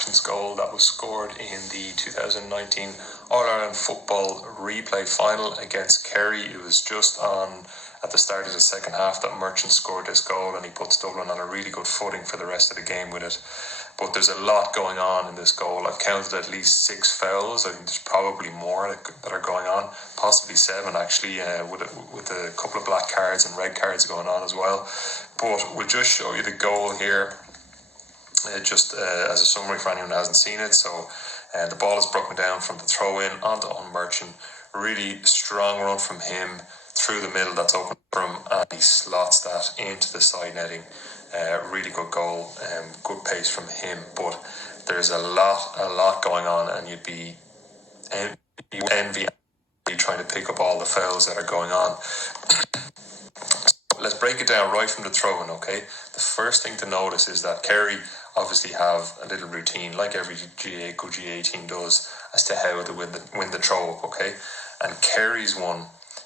Murchin's goal that was scored in the 2019 All-Ireland Football Replay Final against Kerry. It was just on at the start of the second half that Murchin scored this goal, and he puts Dublin on a really good footing for the rest of the game with it. But there's a lot going on in this goal. I've counted at least 6 fouls. I think there's probably more that are going on, possibly 7 actually, with a couple of black cards and red cards going on as well. But we'll just show you the goal here, just as a summary for anyone who hasn't seen it. So the ball is broken down from the throw-in onto Murchin. Really strong run from him through the middle that's open for him, and he slots that into the side netting. Really good goal, good pace from him. But there's a lot going on, and you'd envy trying to pick up all the fouls that are going on. Let's break it down right from the throw-in, okay? The first thing to notice is that Kerry obviously have a little routine, like every good GAA team does, as to how to win the throw-up, okay? And Kerry's one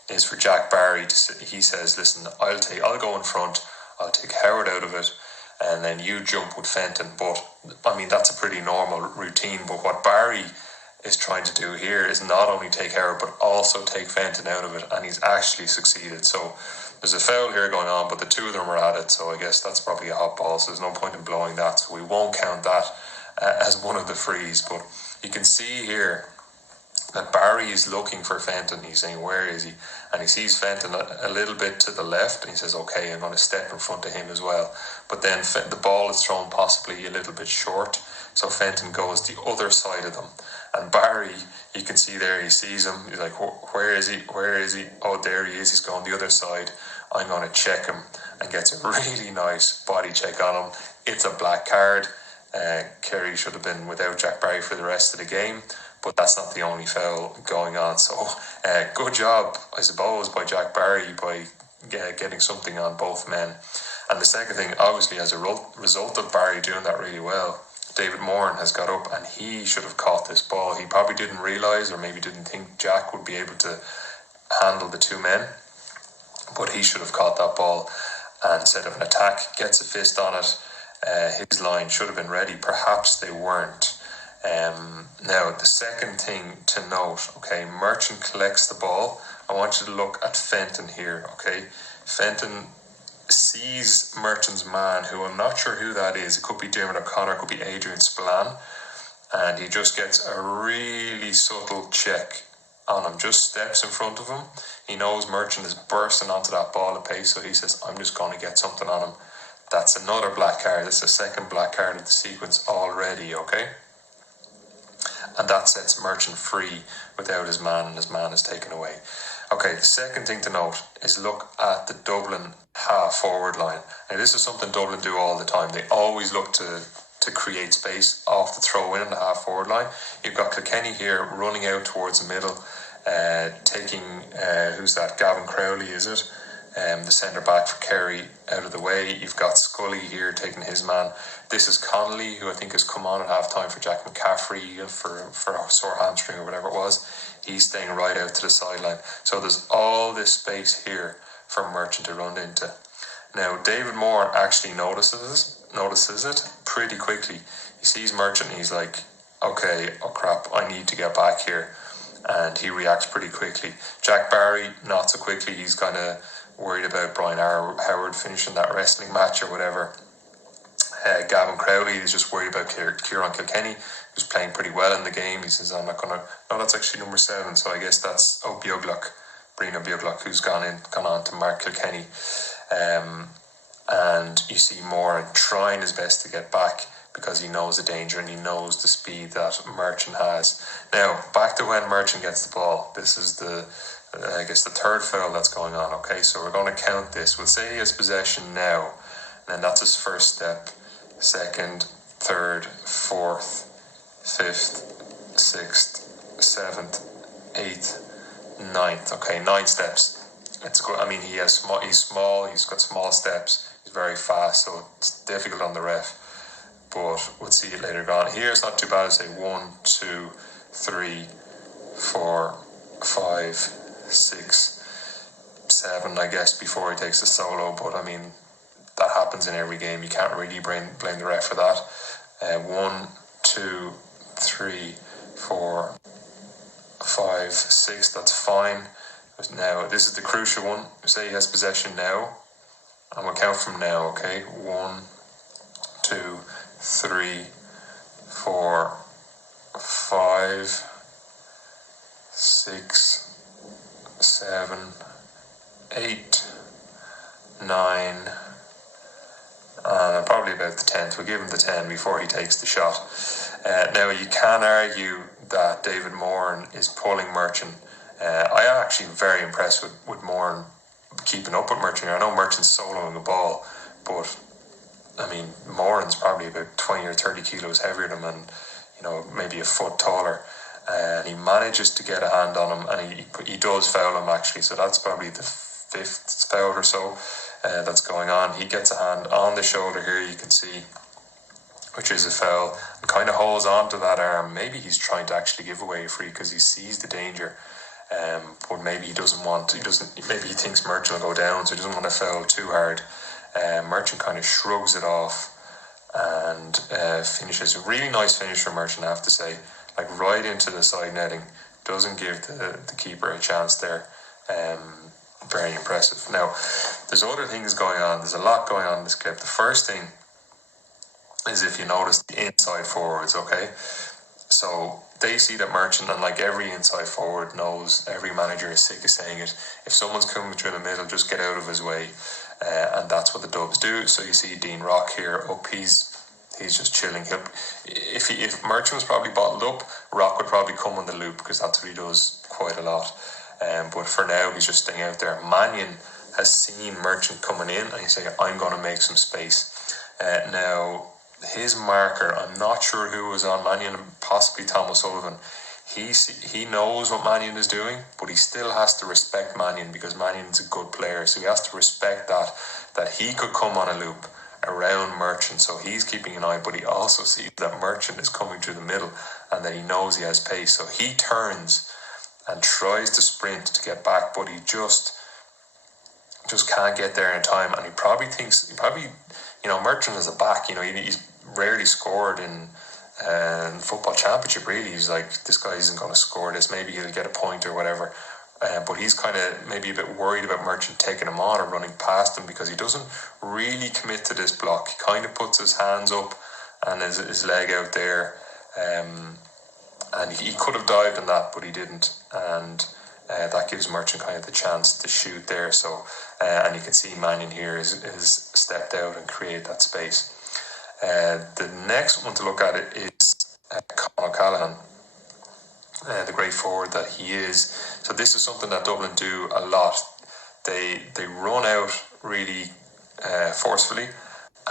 is for Jack Barry. He says, listen, I'll go in front, I'll take Howard out of it, and then you jump with Fenton. But, I mean, that's a pretty normal routine. But what Barry is trying to do here is not only take Howard, but also take Fenton out of it, and he's actually succeeded. So there's a foul here going on, but the two of them are at it, so I guess that's probably a hot ball, so there's no point in blowing that. So we won't count that as one of the frees. But you can see here that Barry is looking for Fenton. He's saying, where is he? And he sees Fenton a little bit to the left, and he says, okay, I'm going to step in front of him as well. But then the ball is thrown possibly a little bit short, so Fenton goes the other side of them. And Barry, you can see there, he sees him. He's like, where is he? Where is he? Oh, there he is. He's going the other side. I'm going to check him, and gets a really nice body check on him. It's a black card. Kerry should have been without Jack Barry for the rest of the game. But that's not the only foul going on. So good job, I suppose, by Jack Barry by getting something on both men. And the second thing, obviously, as a result of Barry doing that really well, David Moran has got up, and he should have caught this ball. He probably didn't realise, or maybe didn't think Jack would be able to handle the two men, but he should have caught that ball, and instead of an attack, gets a fist on it. His line should have been ready. Perhaps they weren't. Now, the second thing to note, okay, Murchin collects the ball. I want you to look at Fenton here, okay? Fenton sees Murchin's man, who I'm not sure who that is. It could be Dermot O'Connor, it could be Adrian Spillane, and he just gets a really subtle check on him, just steps in front of him. He knows Murchin is bursting onto that ball at pace, so he says, I'm just going to get something on him. That's another black card. That's the second black card of the sequence already, okay? And that sets Murchin free without his man, and his man is taken away. Okay, the second thing to note is look at the Dublin half-forward line. Now, this is something Dublin do all the time. They always look to create space off the throw-in on the half-forward line. You've got Kilkenny here running out towards the middle, taking, who's that, Gavin Crowley, is it? The centre-back for Kerry out of the way. You've got Scully here taking his man. This is Connolly, who I think has come on at half-time for Jack McCaffrey for a sore hamstring or whatever it was. He's staying right out to the sideline. So there's all this space here for Murchin to run into. Now, David Moore actually notices it pretty quickly. He sees Murchin and he's like, okay, oh crap, I need to get back here. And he reacts pretty quickly. Jack Barry, not so quickly. He's kind of worried about Brian Howard finishing that wrestling match or whatever. Gavin Crowley is just worried about Kieran Kilkenny, who's playing pretty well in the game. He says, I'm not going to... No, that's actually number 7, so I guess that's Brina Buglock, who's gone on to Mark Kilkenny. And you see Moore trying his best to get back because he knows the danger and he knows the speed that Murchin has. Now, back to when Murchin gets the ball. This is the third foul that's going on, okay? So we're going to count this. We'll say he has possession now, and that's his first step. Second, third, fourth, fifth, sixth, seventh, eighth, ninth. Okay, 9 steps. It's good. I mean, he's small, he's got small steps, he's very fast, so it's difficult on the ref. But we'll see it later on. Here it's not too bad. I say 1, 2, 3, 4, 5, 6, 7, I guess, before he takes the solo. But I mean, that happens in every game. You can't really blame the ref for that. 1, 2, 3, 4, 5, 6. That's fine. Now, this is the crucial one. Say he has possession now. And we'll count from now, okay? 1, 2, 3, 4, 5, 6, 7, 8, 9, and probably about the 10th. We'll give him the 10 before he takes the shot. Now, you can argue that David Moran is pulling Murchin. I am actually very impressed with Moran keeping up with Murchin. I know Murchin's soloing the ball, but I mean, Moran's probably about 20 or 30 kilos heavier than him, and maybe a foot taller. And he manages to get a hand on him, and he does foul him actually. So that's probably the 5th foul or so that's going on. He gets a hand on the shoulder here, you can see, which is a foul, and kind of holds on to that arm. Maybe he's trying to actually give away a free because he sees the danger. But maybe maybe he thinks Murchin will go down, so he doesn't want to foul too hard. Murchin kind of shrugs it off and finishes. A really nice finish from Murchin, I have to say, like right into the side netting. Doesn't give the keeper a chance there. Very impressive. Now, there's other things going on. There's a lot going on in this clip. The first thing is, if you notice, the inside forwards, okay? So they see that Murchin, and like every inside forward knows, every manager is sick of saying it, if someone's coming through the middle, just get out of his way. And that's what the Dubs do. So you see Dean Rock here up, he's just chilling. If Murchin was probably bottled up, Rock would probably come on the loop, because that's what he does quite a lot. But for now, he's just staying out there. Mannion has seen Murchin coming in, and he's saying, I'm going to make some space. Now, his marker, I'm not sure who was on Mannion, possibly Tom O'Sullivan. He knows what Mannion is doing, but he still has to respect Mannion, because Mannion's a good player, so he has to respect that he could come on a loop around Murchin, so he's keeping an eye, but he also sees that Murchin is coming through the middle and that he knows he has pace, so he turns and tries to sprint to get back, but he just can't get there in time, and he probably Murchin is a back, he's rarely scored in football championship, really. He's like, this guy isn't going to score this, maybe he'll get a point or whatever, but he's kind of maybe a bit worried about Murchin taking him on or running past him, because he doesn't really commit to this block. He kind of puts his hands up and his leg out there, and he could have dived on that, but he didn't, and that gives Murchin kind of the chance to shoot there. So and you can see Mannion here is stepped out and created that space. The next one to look at it is Conor O'Callaghan, the great forward that he is. So this is something that Dublin do a lot. They run out really forcefully,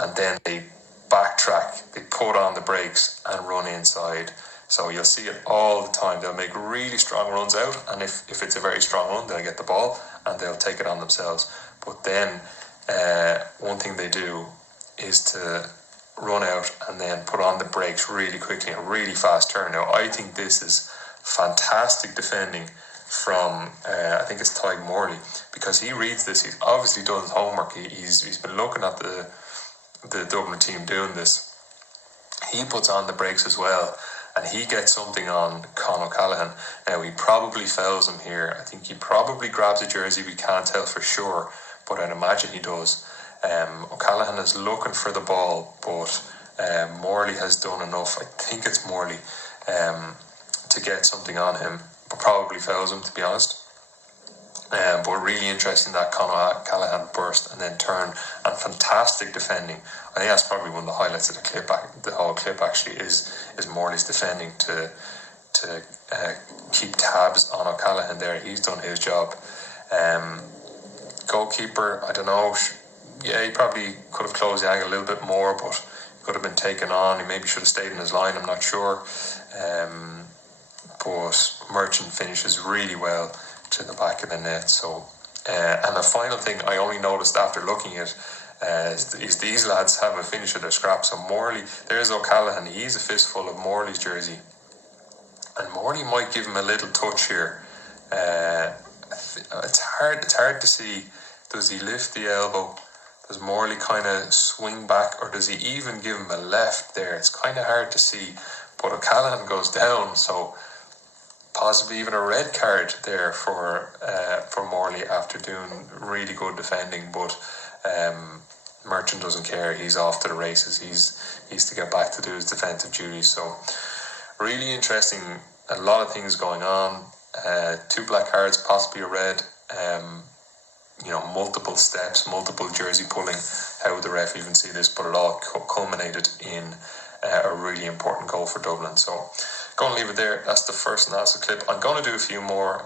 and then they backtrack. They put on the brakes and run inside. So you'll see it all the time. They'll make really strong runs out, and if it's a very strong run, they'll get the ball and they'll take it on themselves. But then one thing they do is to run out and then put on the brakes really quickly, a really fast turn. Now, I think this is fantastic defending from I think it's Tyg Morley, because he reads this. He's obviously done his homework. He's been looking at the Dublin team doing this. He puts on the brakes as well, and he gets something on Conor O'Callaghan. Now, he probably fouls him here. I think he probably grabs a jersey. We can't tell for sure, but I'd imagine he does. O'Callaghan is looking for the ball, but Morley has done enough, I think it's Morley, to get something on him, but probably fouls him, to be honest. But really interesting that Conor O'Callaghan burst and then turn, and fantastic defending. I think that's probably one of the highlights of the clip. The whole clip actually is Morley's defending to keep tabs on O'Callaghan there. He's done his job. Goalkeeper, I don't know. Yeah, he probably could have closed the angle a little bit more, but could have been taken on. He maybe should have stayed in his line, I'm not sure. But Murchin finishes really well to the back of the net. So, and the final thing I only noticed after looking at is these lads have a finish of their scrap. So Morley, there's O'Callaghan, he's a fistful of Morley's jersey, and Morley might give him a little touch here. It's hard to see. Does he lift the elbow? Does Morley kind of swing back, or does he even give him a left there? It's kind of hard to see, But O'Callaghan goes down, so possibly even a red card there for Morley after doing really good defending. But Murchin doesn't care. He's off to the races. He's to get back to do his defensive duties. So really interesting. A lot of things going on. 2 black cards, possibly a red. Multiple steps, multiple jersey pulling. How would the ref even see this? But it all culminated in a really important goal for Dublin. So going to leave it there. That's the first NASA clip. I'm going to do a few more,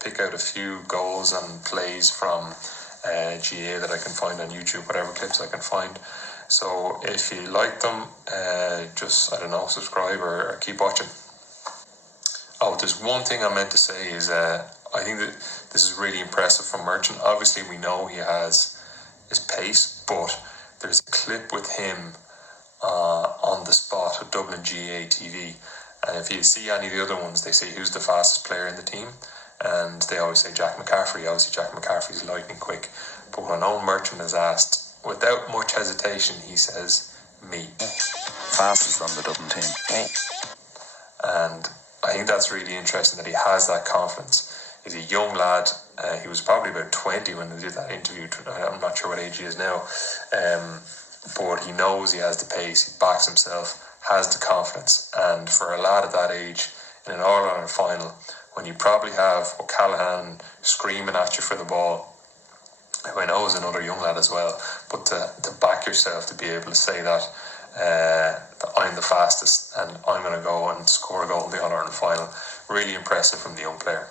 pick out a few goals and plays from GAA that I can find on YouTube, whatever clips I can find. So if you like them, subscribe or keep watching. Oh, there's one thing I meant to say is I think that this is really impressive from Murchin. Obviously, we know he has his pace, but there's a clip with him on the spot at Dublin GAA TV. And if you see any of the other ones, they say who's the fastest player in the team. And they always say Jack McCaffrey. Obviously, Jack McCaffrey's lightning quick. But when Eoin Murchin is asked, without much hesitation, he says, me. Fastest on the Dublin team. Me. And I think that's really interesting that he has that confidence. He's a young lad. He was probably about 20 when he did that interview. I'm not sure what age he is now. But he knows he has the pace. He backs himself, has the confidence. And for a lad at that age, in an All-Ireland final, when you probably have O'Callaghan screaming at you for the ball, who I know is another young lad as well, but to back yourself, to be able to say that I'm the fastest and I'm going to go and score a goal in the All-Ireland final, really impressive from the young player.